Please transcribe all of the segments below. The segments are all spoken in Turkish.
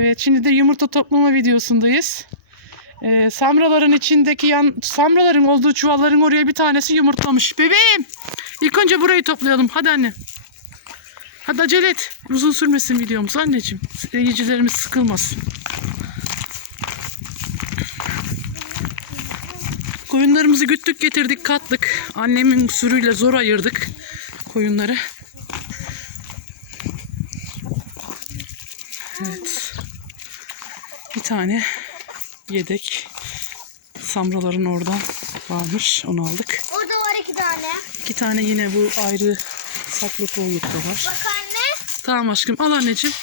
Evet şimdi de yumurta toplama videosundayız. Ee, samraların içindeki yan samraların olduğu çuvalların oraya bir tanesi yumurtlamış. Bebeğim ilk önce burayı toplayalım. Hadi anne. Hadi acele et. Uzun sürmesin videomuz anneciğim. Seyircilerimiz sıkılmasın. Koyunlarımızı güttük getirdik kattık. Annemin sürüyle zor ayırdık koyunları. Evet. Tane yedek samraların oradan varmış. Onu aldık. Orada var iki tane. İki tane yine bu ayrı saklı kollukta var. Bak anne. Tamam aşkım al anneciğim.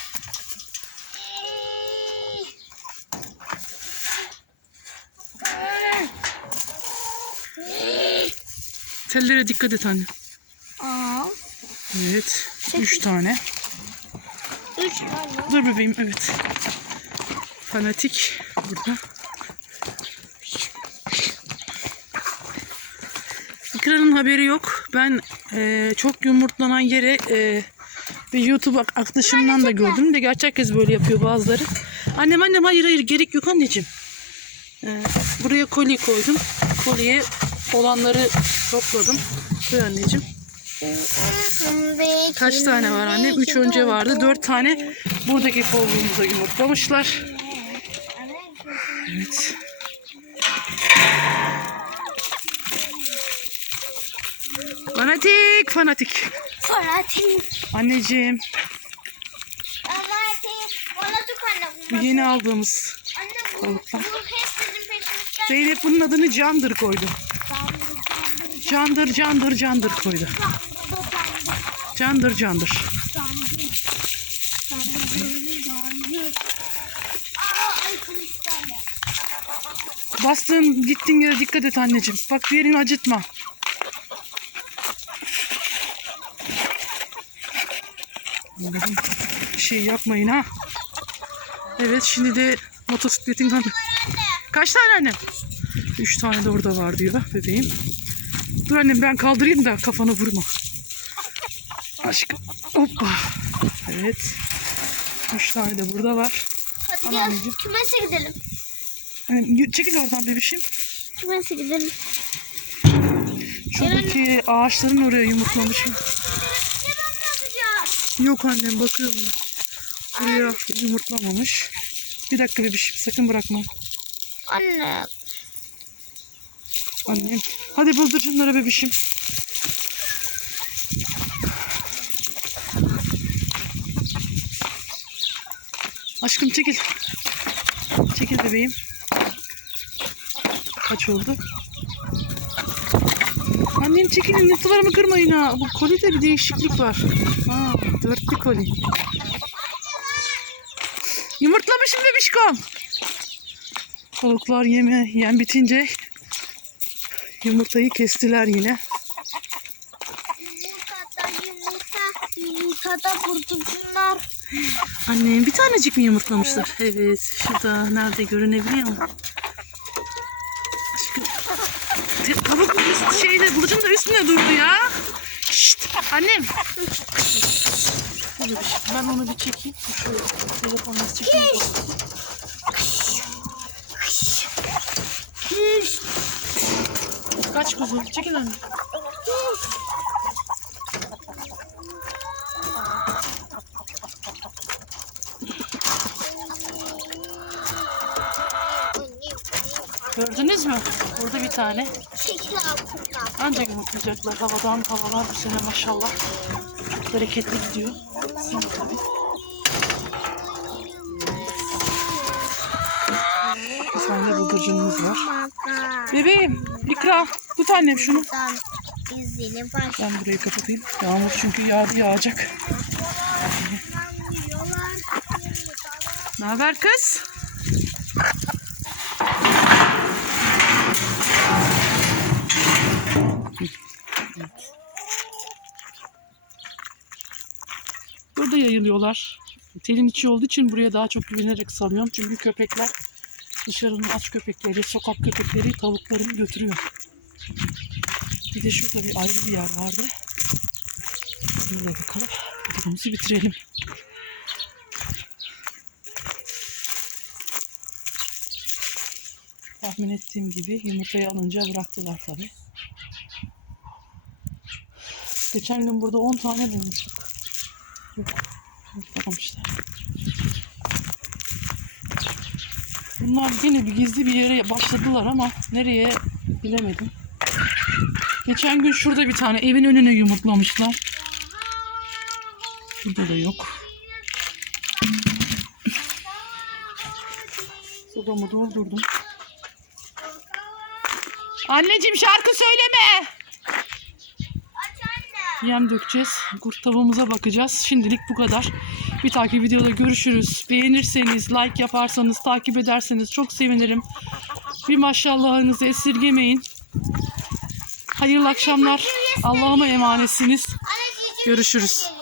Tellere dikkat et anne. Aa. Evet. Üç tane. Üç tane. Dur bebeğim evet. Fanatik burada. İkra'nın haberi yok. Ben e, çok yumurtlanan yere e, bir YouTube aklaşımından da gördüm de gerçek herkes böyle yapıyor bazıları. Annem annem hayır hayır gerek yok anneciğim. E, buraya koli koydum. Koliye olanları topladım. Koy anneciğim. Kaç tane var annem? Üç önce vardı. Dört tane buradaki kolluğumuza yumurtlamışlar. Evet. Fanatik, fanatik. Fanatik. Anneciğim, Fanatik. Fanatik anne. bu yeni aldığımız Anne bu, bu Balıklar. hep bizim peşimizden. Zeynep bunun adını Candır koydu. Candır, Candır, Candır koydu. Candır, Candır. Bastığın, gittiğin yere dikkat et anneciğim. Bak bir yerini acıtma. Allah'ım şey yapmayın ha. Evet şimdi de motosikletin kanı. Kaç tane annem? Üç tane de orada var diyor bebeğim. Dur annem ben kaldırayım da kafanı vurma. Aşkım. Hoppa. Evet. Üç tane de burada var. Hadi gel kümese gidelim. Y- çekil oradan bebişim. Kümese gidelim. Şuradaki ağaçların oraya yapacağız. Yok annem bakıyorum. Buraya yumurtlamamış. Bir dakika bebişim sakın bırakma. Anne. Annem. Hadi buldur şunları bebişim. Aşkım çekil. Çekil bebeğim. Kaç oldu? Annem çekilin yumurtalarımı kırmayın ha. Bu kolide bir değişiklik var. Ha, dörtlü koli. Yumurtlamışım bebişkom. Tavuklar yeme yem bitince Yumurtayı kestiler yine. Yumurtada yumurta. Yumurtada kurtulsunlar. Annem bir tanecik mi yumurtlamışlar? Evet. Şurada nerede görünebiliyor mu? Tavuk üst şeyde bulucum da üstüne durdu ya. Şşt annem. Şey, Ben onu bir çekeyim. Şöyle telefonla çekeyim. Kaç kuzum? Çekil anne. Gördünüz mü? Burada bir tane. Çekil altından. Ancak yumurtlayacaklar. Havadan havalar bu sene maşallah. Çok bereketli gidiyor. Baksana tabii. Bir tane bıldırcınımız var. Bebeğim, ikra. Tut annem şunu. Ben burayı kapatayım. Yağmur çünkü yağdı yağacak. Ne haber kız? Burada yayılıyorlar. Telin içi olduğu için buraya daha çok güvenerek salıyorum. Çünkü köpekler dışarının aç köpekleri, sokak köpekleri tavuklarını götürüyor. Bir de şurada bir ayrı bir yer vardı. Burada bakalım. Videomuzu bitirelim. Tahmin ettiğim gibi yumurtayı alınca bıraktılar tabi. Geçen gün burada 10 tane bulmuştuk. Yumurtlamamışlar. Bunlar yine bir gizli bir yere başladılar ama nereye bilemedim. Geçen gün şurada bir tane evin önüne yumurtlamışlar. Şurada da yok. Sobamı doldurdum. Anneciğim şarkı söyleme. Yem dökeceğiz. Kurt tavuğumuza bakacağız. Şimdilik bu kadar. Bir takip videoda görüşürüz. Beğenirseniz, like yaparsanız, takip ederseniz çok sevinirim. Bir maşallahınızı esirgemeyin. Hayırlı akşamlar. Allah'ıma emanetsiniz. Görüşürüz.